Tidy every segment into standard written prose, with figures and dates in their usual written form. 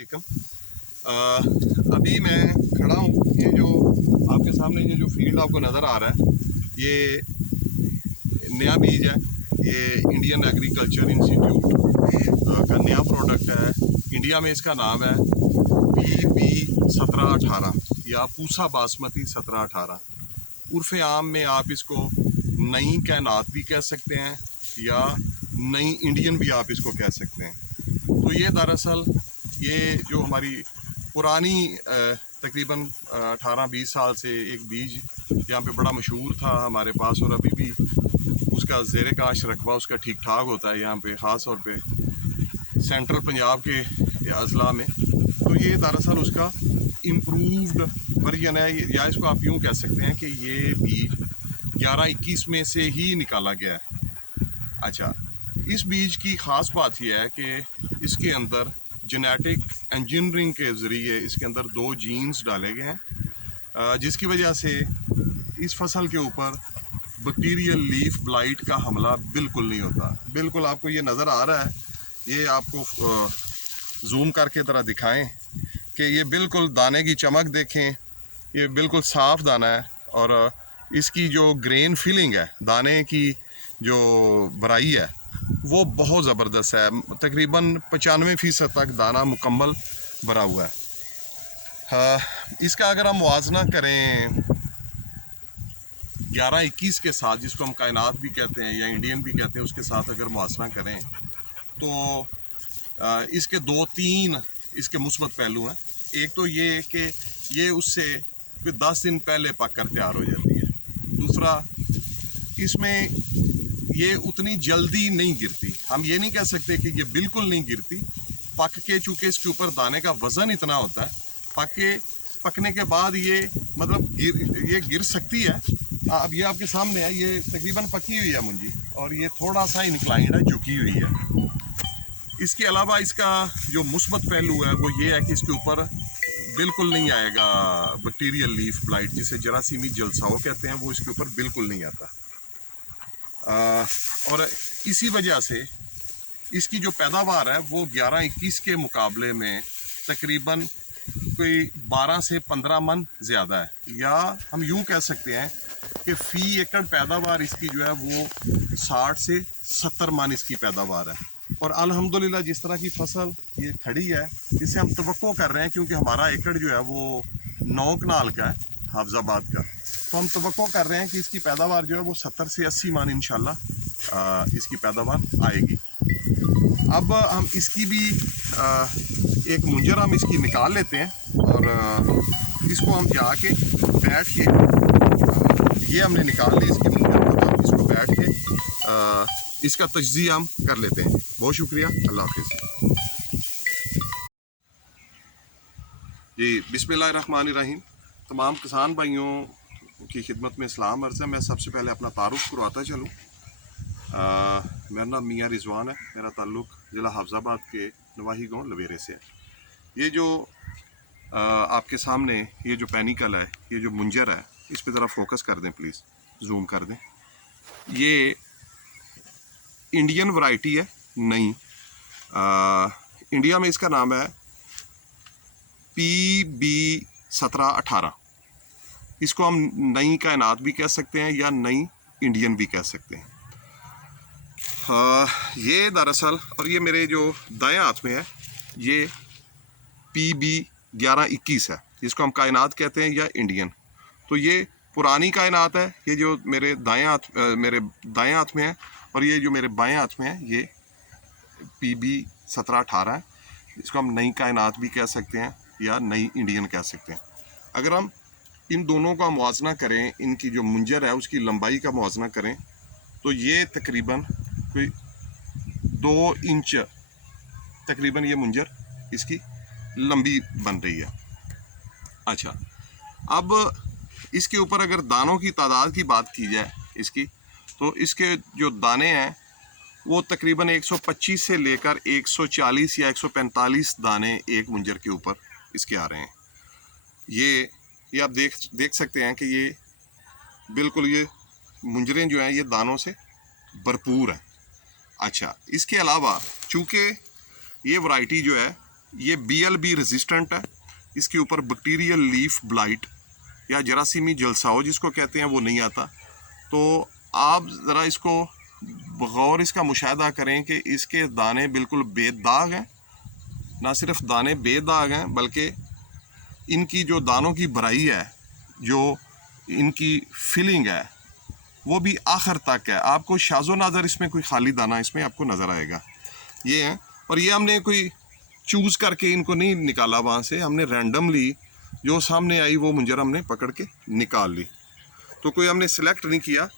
वालेकुम। अभी मैं खड़ा हूँ, ये जो आपके सामने ये जो फील्ड आपको नज़र आ रहा है, ये नया बीज है। ये इंडियन एग्रीकल्चर इंस्टीट्यूट का नया प्रोडक्ट है। इंडिया में इसका नाम है PB 1718 या पूसा बासमती 1718। उर्फ़ आम में आप इसको नई कैनात भी कह सकते हैं या नई इंडियन भी आप इसको कह सकते हैं। तो ये दरअसल ये जो हमारी पुरानी तकरीबन 18-20 साल से एक बीज यहाँ पे बड़ा मशहूर था हमारे पास, और अभी भी उसका ज़ेरे काश रकबा उसका ठीक ठाक होता है यहाँ पे, ख़ास तौर पे सेंट्रल पंजाब के अजला में। तो ये दरअसल उसका इम्प्रूव्ड वर्जन है, या इसको आप यूँ कह सकते हैं कि ये बीज 11-21 में से ही निकाला गया है। अच्छा, इस बीज की ख़ास बात यह है कि इसके अंदर जेनेटिक इंजीनियरिंग के ज़रिए इसके अंदर 2 जीन्स डाले गए हैं, जिसकी वजह से इस फसल के ऊपर बैक्टीरियल लीफ ब्लाइट का हमला बिल्कुल नहीं होता। बिल्कुल आपको ये नज़र आ रहा है, ये आपको जूम करके ज़रा दिखाएं कि ये बिल्कुल दाने की चमक देखें, ये बिल्कुल साफ़ दाना है, और इसकी जो ग्रेन फिलिंग है, दाने की जो भराई है वो बहुत ज़बरदस्त है। तकरीबन 95% तक दाना मुकम्मल भरा हुआ है। इसका अगर हम मुआवजा करें 11-21 के साथ, जिसको हम कायनात भी कहते हैं या इंडियन भी कहते हैं, उसके साथ अगर मुआवजा करें तो इसके 2-3 इसके मुस्बत पहलू हैं। एक तो ये कि ये उससे कोई 10 दिन पहले पक कर तैयार हो जाती है। दूसरा, इसमें ये उतनी जल्दी नहीं गिरती। हम ये नहीं कह सकते कि ये बिल्कुल नहीं गिरती। पक के चूँकि इसके ऊपर दाने का वज़न इतना होता है, पकने के बाद ये मतलब ये गिर सकती है। अब ये आपके सामने है, ये तकरीबन पकी हुई है मुंजी, और ये थोड़ा सा इंक्लाइंड है, झुकी हुई है। इसके अलावा इसका जो मुस्बत पहलू है वो ये है कि इसके ऊपर बिल्कुल नहीं आएगा बैक्टीरियल लीफ ब्लाइट, जिसे जरासीमी जलसाओ कहते हैं, वो इसके ऊपर बिल्कुल नहीं आता। और इसी वजह से इसकी जो पैदावार है वो 11-21 के मुकाबले में तकरीबन कोई 12 से 15 मन ज़्यादा है, या हम यूँ कह सकते हैं कि फ़ी एकड़ पैदावार इसकी जो है वो 60 से 70 मन इसकी पैदावार है। और अल्हम्दुलिल्लाह जिस तरह की फसल ये खड़ी है, इससे हम तवक्को कर रहे हैं, क्योंकि हमारा एकड़ जो है वो 9 कनाल का है, हाफजाबाद का, तो हम तवक्को कर रहे हैं कि इसकी पैदावार जो है वो 70 से 80 मन इंशाल्लाह इसकी पैदावार आएगी। अब हम इसकी भी एक मुंजर हम इसकी निकाल लेते हैं, और इसको हम जाके बैठ के ये हमने निकाल ली इसकी मुंजर, और हम इसको बैठ के इसका तज्ज़िया हम कर लेते हैं। बहुत शुक्रिया, अल्लाह हाफिज़ जी। बिस्मिल्लाहिर्रहमानिर्रहीम। तमाम किसान भाइयों की खिदमत में सलाम अर्ज़ है। मैं सबसे पहले अपना तारुफ करवाता चलूँ। मेरा नाम मियाँ रिजवान है। मेरा ताल्लुक़ ज़िला हाफजाबाद के नवाही गाँव लवेरे से है। ये जो आपके सामने ये जो पैनिकल है, ये जो मुंजर है, इस पर ज़रा फोकस कर दें प्लीज़, जूम कर दें। ये इंडियन वैरायटी है, नई। इंडिया में इसका नाम है PB 1718। इसको हम नई कायनात भी कह सकते हैं या नई इंडियन भी कह सकते हैं। ये दरअसल, और ये मेरे जो दाएं हाथ में है, ये PB 1121 है, जिसको हम कायनात कहते हैं या इंडियन। तो ये पुरानी कायनात है, ये जो मेरे दाएं हाथ में है, और ये जो मेरे बाएं हाथ में है ये PB 1718 है। इसको हम नई कायनात भी कह सकते हैं या नई इंडियन कह सकते हैं। अगर हम इन दोनों का मुआवजा करें, इनकी जो मुंजर है उसकी लंबाई का मुआवजा करें, तो ये तकरीबन कोई 2 इंच तकरीबन ये मुंजर इसकी लंबी बन रही है। अच्छा, अब इसके ऊपर अगर दानों की तादाद की बात की जाए इसकी, तो इसके जो दाने हैं वो तकरीबन 125 से लेकर 140 या 145 दाने एक मुंजर के ऊपर इसके आ रहे हैं। ये आप देख सकते हैं कि ये बिल्कुल ये मुंजरें जो हैं ये दानों से भरपूर है। अच्छा, इसके अलावा चूँकि ये वैरायटी जो है ये BLB रेजिस्टेंट है, इसके ऊपर बैक्टीरियल लीफ ब्लाइट या जरासीमी जलसाओ जिसको कहते हैं वो नहीं आता। तो आप ज़रा इसको बगौर इसका मुशाहिदा करें कि इसके दाने बिल्कुल बेदाग हैं, ना सिर्फ दाने बेदाग हैं बल्कि इनकी जो दानों की भराई है, जो इनकी फिलिंग है, वो भी आखिर तक है। आपको शाज़ो नाज़र इसमें कोई खाली दाना इसमें आपको नज़र आएगा। ये है, और ये हमने कोई चूज़ करके इनको नहीं निकाला वहाँ से, हमने रैंडमली जो सामने आई वो मुंजर हमने पकड़ के निकाल ली। तो कोई हमने सिलेक्ट नहीं किया।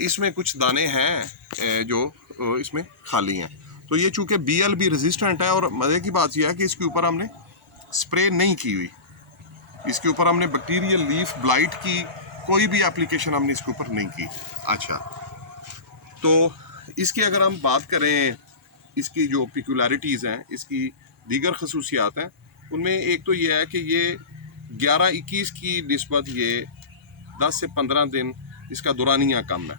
इसमें कुछ दाने हैं जो इसमें खाली हैं। तो ये चूँकि BLB रेजिस्टेंट है, और मज़े की बात यह है कि इसके ऊपर हमने स्प्रे नहीं की हुई, इसके ऊपर हमने बैक्टीरियल लीफ ब्लाइट की कोई भी एप्लीकेशन हमने इसके ऊपर नहीं की। अच्छा, तो इसकी अगर हम बात करें, इसकी जो पिकुलरिटीज़ हैं, इसकी दीगर खसूसियात हैं, उनमें एक तो ये है कि ये 11-21 की निस्बत ये 10 से 15 दिन इसका दुरानिया कम है।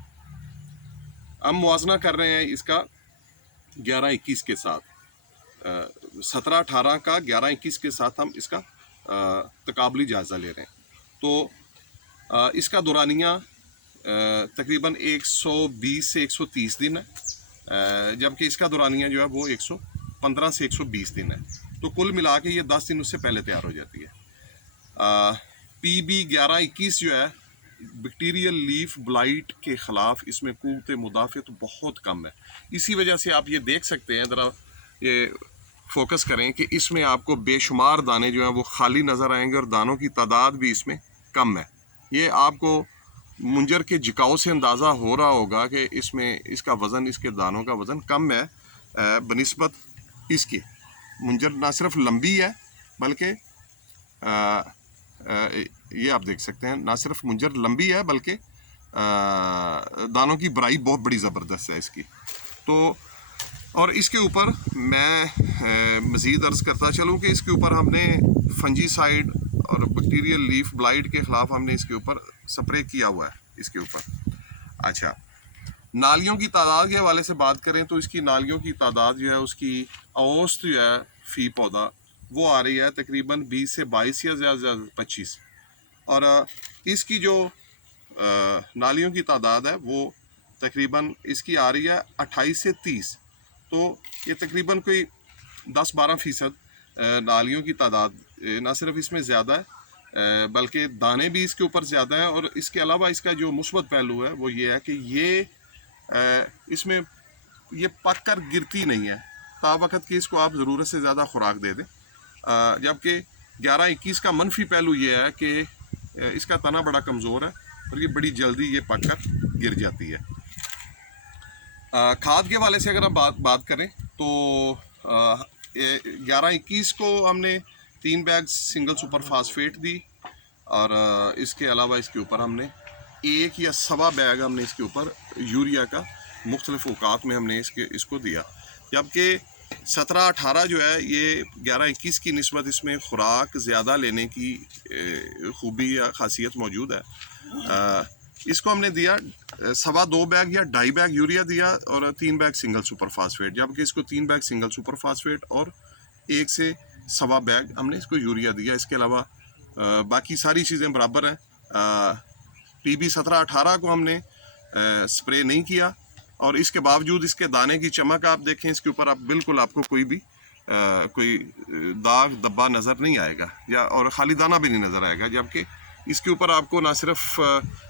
हम मुआजना कर रहे हैं इसका 11-21 के साथ, 17-18 का 11-21 के साथ हम इसका तकाबली जायज़ा ले रहे हैं। तो इसका दुरानिया तकरीबन 120 से 130 दिन है, जबकि इसका दुरानिया जो है वो 115 से 120 दिन है। तो कुल मिला के ये 10 दिन उससे पहले तैयार हो जाती है। PB 11-21 जो है बैक्टीरियल लीफ ब्लाइट के ख़िलाफ़ इसमें क़ुव्वत मुदाफ़अत बहुत कम है। इसी वजह से आप ये देख सकते हैं, ज़रा ये फोकस करें कि इसमें आपको बेशुमार दाने जो हैं वो खाली नज़र आएंगे और दानों की तादाद भी इसमें कम है। ये आपको मुंजर के झिकाव से अंदाज़ा हो रहा होगा कि इसमें इसका वज़न, इसके दानों का वज़न कम है बनिस्बत इसकी। मुंजर ना सिर्फ लंबी है बल्कि ये आप देख सकते हैं, ना सिर्फ मुंजर लंबी है बल्कि दानों की भराई बहुत बड़ी ज़बरदस्त है इसकी। तो और इसके ऊपर मैं मज़ीद अर्ज़ करता चलूँ कि इसके ऊपर हमने फंजीसाइड और बैक्टीरियल लीफ ब्लाइट के ख़िलाफ़ हमने इसके ऊपर स्प्रे किया हुआ है इसके ऊपर। अच्छा, नालियों की तादाद के हवाले से बात करें तो इसकी नालियों की तादाद जो है, उसकी औसत जो है फ़ी पौधा वो आ रही है तकरीबन 20 से 22 या ज़्यादा 25, और इसकी जो नालियों की तादाद है वो तकरीबन इसकी आ रही है 28 से 30। तो ये तकरीबन कोई 10-12% नालियों की तादाद ना सिर्फ इसमें ज़्यादा है बल्कि दाने भी इसके ऊपर ज़्यादा हैं। और इसके अलावा इसका जो मुस्बत पहलू है वो ये है कि ये इसमें ये पक कर गिरती नहीं है, तावक्त कि इसको आप ज़रूरत से ज़्यादा खुराक दे दें। जबकि 11-21 का मनफी पहलू ये है कि इसका तना बड़ा कमज़ोर है और ये बड़ी जल्दी ये पक कर गिर जाती है। खाद के हवाले से अगर हम बात करें तो 11-21 को हमने 3 बैग सिंगल सुपर फास्फेट दी, और इसके अलावा इसके ऊपर हमने 1 या सवा बैग हमने इसके ऊपर यूरिया का मुख्तलिफ औकात में हमने इसको दिया। जबकि 17-18 जो है ये 11-21 की निस्बत इसमें खुराक ज़्यादा लेने की खूबी या ख़ासियत मौजूद है। इसको हमने दिया 2.25 बैग या 2.5 बैग यूरिया दिया और 3 बैग सिंगल सुपर फास्फेट, जबकि इसको 3 बैग सिंगल सुपर फास्फेट और 1 से सवा बैग हमने इसको यूरिया दिया। इसके अलावा बाकी सारी चीज़ें बराबर हैं। PB 17-18 को हमने स्प्रे नहीं किया, और इसके बावजूद इसके दाने की चमक आप देखें, इसके ऊपर आप बिल्कुल आपको कोई दाग धब्बा नज़र नहीं आएगा, या और खाली दाना भी नहीं नज़र आएगा। जबकि इसके ऊपर आपको ना सिर्फ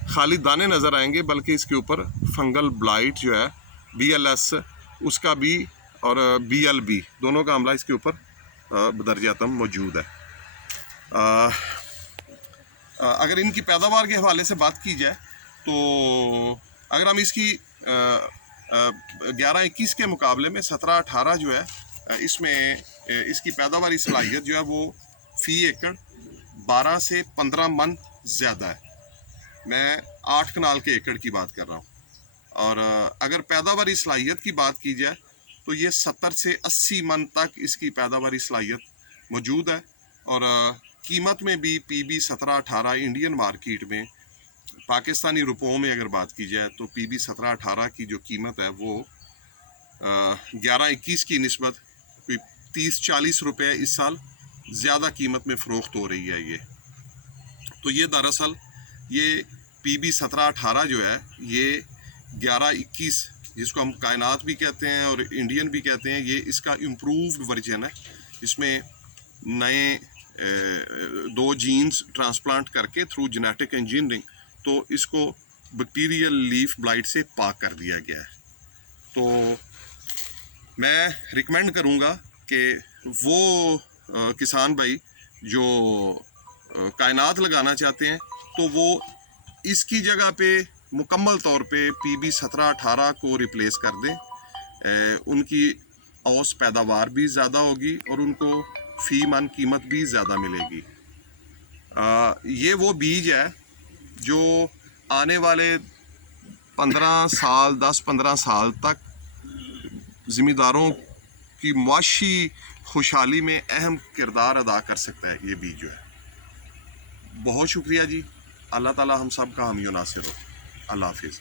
खाली दाने नज़र आएंगे बल्कि इसके ऊपर फंगल ब्लाइट जो है BLS उसका भी और BLB दोनों का हमला इसके ऊपर बदरजातम मौजूद है। अगर इनकी पैदावार के हवाले से बात की जाए तो अगर हम इसकी 11-21 के मुकाबले में 17-18 जो है, इसमें इसकी पैदावारी सलाहियत जो है वो फ़ी एकड़ 12 से 15 मन ज़्यादा है। मैं 8 कनाल के एकड़ की बात कर रहा हूँ। और अगर पैदावारी सलाहियत की बात की जाए तो ये 70 से 80 मन तक इसकी पैदावारी सलाहियत मौजूद है। और कीमत में भी PB 17-18 इंडियन मार्केट में पाकिस्तानी रुपयों में अगर बात की जाए तो PB 17-18 की जो कीमत है वो 11-21 की निस्बत कोई 30-40 रुपये इस साल ज़्यादा कीमत में फ़रोख्त हो रही है ये। तो ये दरअसल ये PB 17-18 जो है ये 11-21 जिसको हम कायनात भी कहते हैं और इंडियन भी कहते हैं, ये इसका इम्प्रूव्ड वर्जन है। इसमें नए 2 जीन्स ट्रांसप्लांट करके थ्रू जेनेटिक इंजीनियरिंग तो इसको बैक्टीरियल लीफ ब्लाइट से पाक कर दिया गया है। तो मैं रिकमेंड करूँगा कि वो किसान भाई जो कायनात लगाना चाहते हैं तो वो इसकी जगह पे मुकम्मल तौर पे PB 17-18 को रिप्लेस कर दें। उनकी औस पैदावार भी ज़्यादा होगी और उनको फ़ी मन कीमत भी ज़्यादा मिलेगी। ये वो बीज है जो आने वाले 15 साल 10-15 साल तक ज़िम्मेदारों की मुआशी खुशहाली में अहम किरदार अदा कर सकता है। ये बीज जो है। बहुत शुक्रिया जी। अल्लाह ताला हम सब का हामी नासिर हो। अल्लाह हाफिज़।